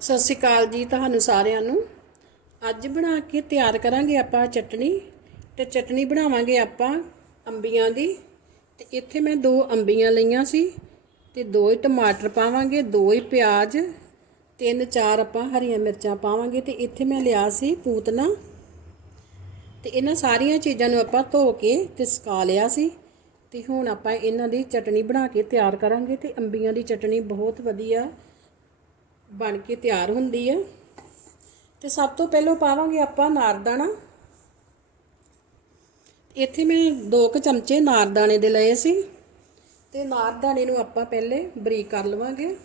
ਸਤਿ ਸ਼੍ਰੀ ਅਕਾਲ ਜੀ ਤੁਹਾਨੂੰ ਸਾਰਿਆਂ ਨੂੰ। ਅੱਜ ਬਣਾ ਕੇ ਤਿਆਰ ਕਰਾਂਗੇ ਆਪਾਂ ਚਟਣੀ ਤੇ ਚਟਣੀ ਬਣਾਵਾਂਗੇ ਆਪਾਂ ਅੰਬੀਆਂ ਦੀ। ਤੇ ਇੱਥੇ ਮੈਂ ਦੋ ਅੰਬੀਆਂ ਲਈਆਂ ਸੀ ਤੇ ਦੋ ਹੀ ਟਮਾਟਰ ਪਾਵਾਂਗੇ, ਦੋ ਹੀ ਪਿਆਜ਼, ਤਿੰਨ ਚਾਰ ਆਪਾਂ ਹਰੀਆਂ ਮਿਰਚਾਂ ਪਾਵਾਂਗੇ ਤੇ ਇੱਥੇ ਮੈਂ ਲਿਆ ਸੀ ਪੂਤਨਾ। ਤੇ ਇਹਨਾਂ ਸਾਰੀਆਂ ਚੀਜ਼ਾਂ ਨੂੰ ਆਪਾਂ ਧੋ ਕੇ ਤੇ ਸੁਕਾ ਲਿਆ ਸੀ। ਤੇ ਹੁਣ ਆਪਾਂ ਇਹਨਾਂ ਦੀ ਚਟਣੀ ਬਣਾ ਕੇ ਤਿਆਰ ਕਰਾਂਗੇ ਤੇ ਅੰਬੀਆਂ ਦੀ ਚਟਣੀ ਬਹੁਤ ਵਧੀਆ ਬਣ ਕੇ ਤਿਆਰ ਹੁੰਦੀ ਹੈ ਤੇ ਸਭ ਤੋਂ ਪਹਿਲਾਂ ਪਾਵਾਂਗੇ ਆਪਾਂ ਨਾਰਦਾਣਾ। ਇੱਥੇ ਮੈਂ 2 ਕੁ ਚਮਚੇ ਨਾਰਦਾਣੇ ਦੇ ਲਏ ਸੀ। ਤੇ ਨਾਰਦਾਣੇ ਨੂੰ ਆਪਾਂ ਪਹਿਲੇ ਬਰੀਕ ਕਰ ਲਵਾਂਗੇ।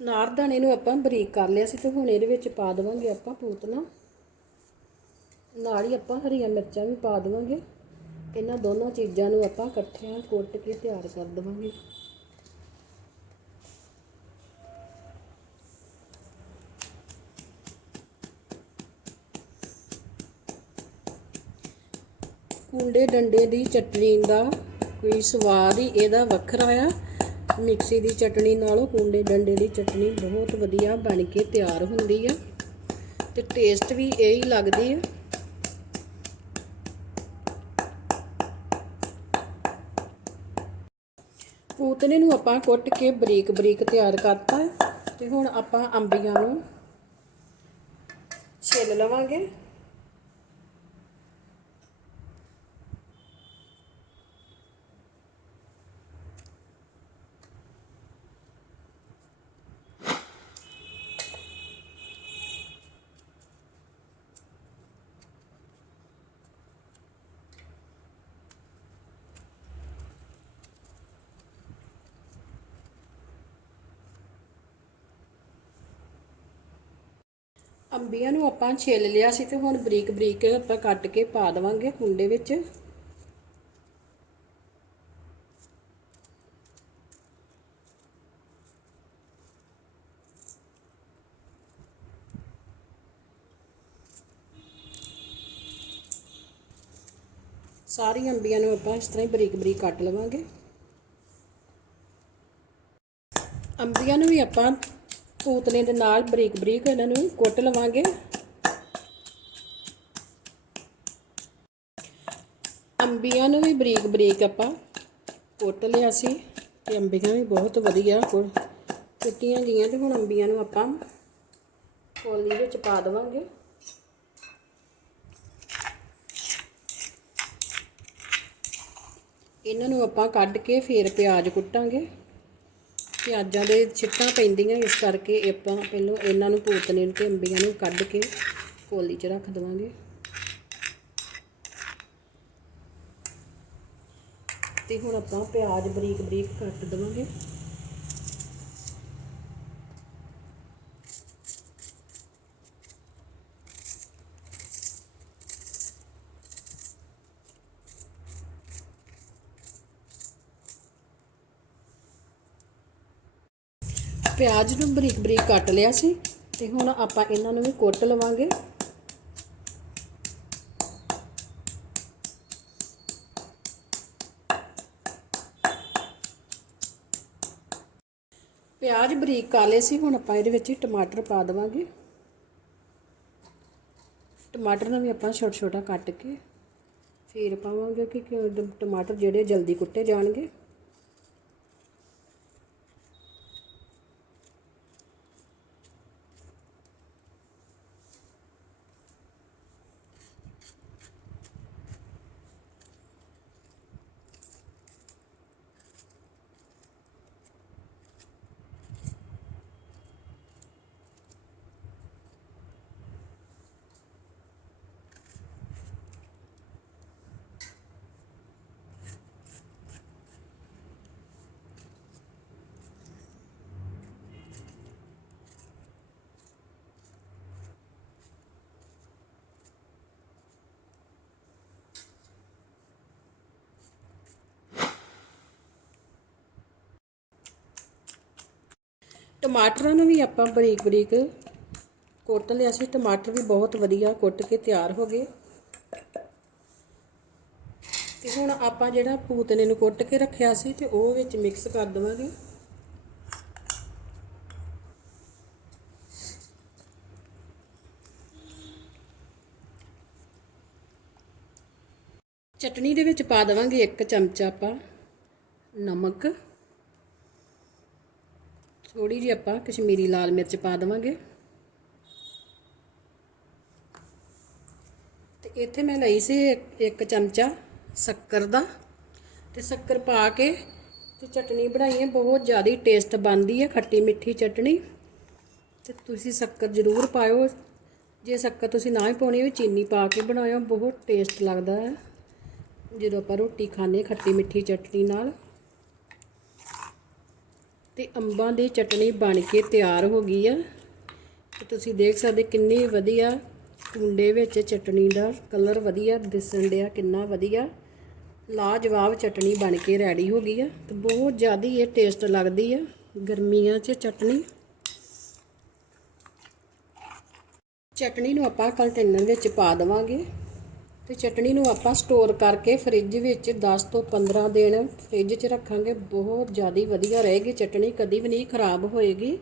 ਨਾਰਦਾਣੇ ਨੂੰ ਆਪਾਂ ਬਰੀਕ ਕਰ ਲਿਆ ਸੀ ਤੇ ਹੁਣ ਇਹਦੇ ਵਿੱਚ ਪਾ ਦੇਵਾਂਗੇ ਆਪਾਂ ਪੂਤਨਾ। ਨਾਲ ਹੀ ਆਪਾਂ ਹਰੀਆਂ ਮਿਰਚਾਂ ਵੀ ਪਾ ਦੇਵਾਂਗੇ ਇਹਨਾਂ ਦੋਨੋਂ ਚੀਜ਼ਾਂ ਨੂੰ ਆਪਾਂ ਇਕੱਠਿਆਂ ਕੁੱਟ ਕੇ ਤਿਆਰ ਕਰ ਦੇਵਾਂਗੇ। ਕੁੰਡੇ ਡੰਡੇ ਦੀ ਚਟਣੀ ਦਾ ਕੋਈ ਸਵਾਦ ਹੀ ਇਹਦਾ ਵੱਖਰਾ ਆ। ਮਿਕਸੀ ਦੀ ਚਟਣੀ ਨਾਲੋਂ ਕੁੰਡੇ ਡੰਡੇ ਦੀ ਚਟਨੀ ਬਹੁਤ ਵਧੀਆ ਬਣ ਕੇ ਤਿਆਰ ਹੁੰਦੀ ਆ ਤੇ ਟੇਸਟ ਵੀ ਇਹੀ ਲੱਗਦੀ ਆ। ਪੂਤਨੇ ਨੂੰ ਆਪਾਂ ਕੁੱਟ ਕੇ ਬਰੀਕ ਬਰੀਕ ਤਿਆਰ ਕਰਤਾ ਹੈ ਤੇ ਹੁਣ ਆਪਾਂ ਅੰਬੀਆਂ ਨੂੰ ਛਿੱਲ ਲਵਾਂਗੇ। ਅੰਬੀਆਂ ਨੂੰ ਆਪਾਂ ਛਿੱਲ ਲਿਆ ਸੀ ਤੇ ਹੁਣ ਬਰੀਕ ਬਰੀਕ ਆਪਾਂ ਕੱਟ ਕੇ ਪਾ ਦੇਵਾਂਗੇ ਕੁੰਡੇ ਵਿੱਚ। ਸਾਰੀ ਅੰਬੀਆਂ ਨੂੰ ਆਪਾਂ ਇਸ ਤਰ੍ਹਾਂ ਹੀ ਬਰੀਕ ਬਰੀਕ ਕੱਟ ਲਵਾਂਗੇ। ਅੰਬੀਆਂ ਨੂੰ ਵੀ ਆਪਾਂ ਪੂਤਨੇ ਦੇ ਨਾਲ ਬਰੀਕ ਬਰੀਕ ਇਹਨਾਂ ਨੂੰ ਕੁੱਟ ਲਵਾਂਗੇ। ਅੰਬੀਆਂ ਨੂੰ ਵੀ ਬਰੀਕ ਬਰੀਕ ਆਪਾਂ ਕੁੱਟ ਲਿਆ ਸੀ ਤੇ ਅੰਬੀਆਂ ਵੀ ਬਹੁਤ ਵਧੀਆ ਕੁੱਟੀਆਂ ਗਈਆਂ ਤੇ ਹੁਣ ਅੰਬੀਆਂ ਨੂੰ ਆਪਾਂ ਕੋਲੀ ਵਿੱਚ ਪਾ ਦੇਵਾਂਗੇ। ਇਹਨਾਂ ਨੂੰ ਆਪਾਂ ਕੱਢ ਕੇ ਫੇਰ ਪਿਆਜ਼ ਕੁੱਟਾਂਗੇ। ਪਿਆਜ਼ਾਂ ਦੇ ਛਿੱਟਾਂ ਪੈਂਦੀਆਂ ਇਸ ਕਰਕੇ ਆਪਾਂ ਪਹਿਲਾਂ ਇਹਨਾਂ ਨੂੰ ਪੂਤਨੇ ਤੇ ਅੰਬੀਆਂ ਨੂੰ ਕੱਢ ਕੇ ਕੋਲੀ 'ਚ ਰੱਖ ਦਵਾਂਗੇ। ਤੇ ਹੁਣ ਆਪਾਂ ਪਿਆਜ਼ ਬਰੀਕ ਬਰੀਕ ਕੱਟ ਦਵਾਂਗੇ। ਪਿਆਜ਼ ਨੂੰ ਬਰੀਕ ਬਰੀਕ ਕੱਟ ਲਿਆ ਸੀ ਤੇ ਹੁਣ ਆਪਾਂ ਇਹਨਾਂ ਨੂੰ ਵੀ ਕੁੱਟ ਲਵਾਂਗੇ। ਪਿਆਜ਼ ਬਰੀਕ ਕਾਲੇ ਸੀ, ਹੁਣ ਆਪਾਂ ਇਹਦੇ ਵਿੱਚ ਟਮਾਟਰ ਪਾ ਦੇਵਾਂਗੇ। ਟਮਾਟਰ ਨੂੰ ਵੀ ਆਪਾਂ ਛੋਟਾ ਛੋਟਾ ਕੱਟ ਕੇ ਫੇਰ ਪਾਵਾਂਗੇ ਕਿ ਟਮਾਟਰ ਜਿਹੜੇ ਜਲਦੀ ਕੁੱਟੇ ਜਾਣਗੇ। ਟਮਾਟਰਾਂ ਨੂੰ ਵੀ ਆਪਾਂ ਬਰੀਕ ਬਰੀਕ ਕੁੱਟ ਲਿਆ ਸੀ। ਟਮਾਟਰ ਵੀ ਬਹੁਤ ਵਧੀਆ ਕੁੱਟ ਕੇ ਤਿਆਰ ਹੋ ਗਏ। ਤੇ ਹੁਣ ਆਪਾਂ ਜਿਹੜਾ ਪੂਤਨੇ ਨੂੰ ਕੁੱਟ ਕੇ ਰੱਖਿਆ ਸੀ ਤੇ ਉਹ ਵਿੱਚ ਮਿਕਸ ਕਰ ਦੇਵਾਂਗੇ। ਚਟਨੀ ਦੇ ਵਿੱਚ ਪਾ ਦੇਵਾਂਗੇ ਇੱਕ ਚਮਚਾ ਆਪਾਂ ਨਮਕ। ਥੋੜੀ ਜਿਹੀ ਆਪਾਂ ਕਸ਼ਮੀਰੀ ਲਾਲ ਮਿਰਚ ਪਾ ਦੇਵਾਂਗੇ। ਤੇ ਇੱਥੇ ਮੈਂ ਲਈ ਸੀ ਇੱਕ- ਚਮਚਾ ਸ਼ੱਕਰ ਦਾ। ਤੇ ਸ਼ੱਕਰ ਪਾ ਕੇ ਤੇ ਚਟਨੀ ਬਣਾਈ ਹੈ, ਬਹੁਤ ਜ਼ਿਆਦਾ ਟੇਸਟ ਬਣਦੀ ਹੈ, ਖੱਟੀ ਮਿੱਠੀ ਚਟਨੀ। ਤੇ ਤੁਸੀਂ ਸ਼ੱਕਰ ਜ਼ਰੂਰ ਪਾਇਓ। ਜੇ ਸ਼ੱਕਰ ਤੁਸੀਂ ਨਾ ਹੀ ਪਾਉਣੀ ਹੋਵੇ ਚੀਨੀ ਪਾ ਕੇ ਬਣਾਇਓ, ਬਹੁਤ ਟੇਸਟ ਲੱਗਦਾ ਹੈ। ਜਦੋਂ ਆਪਾਂ ਰੋਟੀ ਖਾਂਦੇ ਖੱਟੀ ਮਿੱਠੀ ਚਟਨੀ ਨਾਲ। ਤੇ ਅੰਬਾਂ ਦੀ ਚਟਨੀ ਬਣ ਕੇ ਤਿਆਰ ਹੋ ਗਈ ਆ। ਤੇ ਤੁਸੀਂ ਦੇਖ ਸਕਦੇ ਕਿੰਨੀ ਵਧੀਆ ਕੁੰਡੇ ਵਿੱਚ ਚਟਣੀ ਦਾ ਕਲਰ ਵਧੀਆ ਦਿਸਣ ਡਿਆ, ਕਿੰਨਾ ਵਧੀਆ ਲਾਜਵਾਬ ਚਟਨੀ ਬਣ ਕੇ ਰੈਡੀ ਹੋ ਗਈ ਆ। ਤੇ ਬਹੁਤ ਜ਼ਿਆਦਾ ਇਹ ਟੇਸਟ ਲੱਗਦੀ ਆ ਗਰਮੀਆਂ 'ਚ ਚਟਣੀ। ਚਟਨੀ ਨੂੰ ਆਪਾਂ ਕੰਟੇਨਰ ਵਿੱਚ ਪਾ ਦੇਵਾਂਗੇ। ਤੇ ਚਟਣੀ ਨੂੰ ਆਪਾਂ ਸਟੋਰ ਕਰਕੇ ਫ੍ਰਿਜ ਵਿੱਚ 10 ਤੋਂ 15 ਦਿਨ ਫ੍ਰਿਜ 'ਚ ਰੱਖਾਂਗੇ। ਬਹੁਤ ਜ਼ਿਆਦਾ ਵਧੀਆ ਰਹੇਗੀ ਚਟਨੀ ਕਦੀ ਵੀ ਨਹੀਂ ਖਰਾਬ ਹੋਏਗੀ।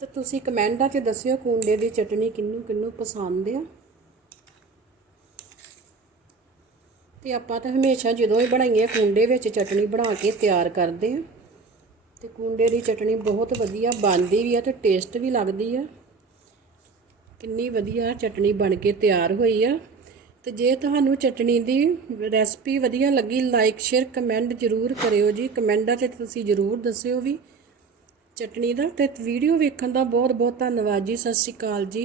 ਤੇ ਤੁਸੀਂ ਕਮੈਂਟਾਂ 'ਚ ਦੱਸਿਓ ਕੁੰਡੇ ਦੀ ਚਟਨੀ ਕਿੰਨੂੰ ਕਿੰਨੂੰ ਪਸੰਦ ਆ। ਤੇ ਆਪਾਂ ਤਾਂ ਹਮੇਸ਼ਾ ਜਦੋਂ ਵੀ ਬਣਾਈਏ ਕੂੰਡੇ ਵਿੱਚ ਚਟਣੀ ਬਣਾ ਕੇ ਤਿਆਰ ਕਰਦੇ ਆ। ਤੇ ਕੂੰਡੇ ਦੀ ਚਟਨੀ ਬਹੁਤ ਵਧੀਆ ਬਣਦੀ ਵੀ ਆ ਤੇ ਟੇਸਟ ਵੀ ਲੱਗਦੀ ਆ। ਕਿੰਨੀ ਵਧੀਆ ਚਟਣੀ ਬਣ ਕੇ ਤਿਆਰ ਹੋਈ ਆ। ਤੇ ਜੇ ਤੁਹਾਨੂੰ ਚਟਣੀ ਦੀ ਰੈਸਪੀ ਵਧੀਆ ਲੱਗੀ ਲਾਈਕ ਸ਼ੇਅਰ ਕਮੈਂਟ ਜ਼ਰੂਰ ਕਰਿਓ ਜੀ। ਕਮੈਂਟਾਂ 'ਚ ਤੁਸੀਂ ਜ਼ਰੂਰ ਦੱਸਿਓ ਵੀ ਚਟਨੀ ਦਾ। ਤੇ ਵੀਡੀਓ ਵੇਖਣ ਦਾ ਬਹੁਤ ਬਹੁਤ ਧੰਨਵਾਦ ਜੀ। ਸਤਿ ਸ਼੍ਰੀ ਅਕਾਲ ਜੀ।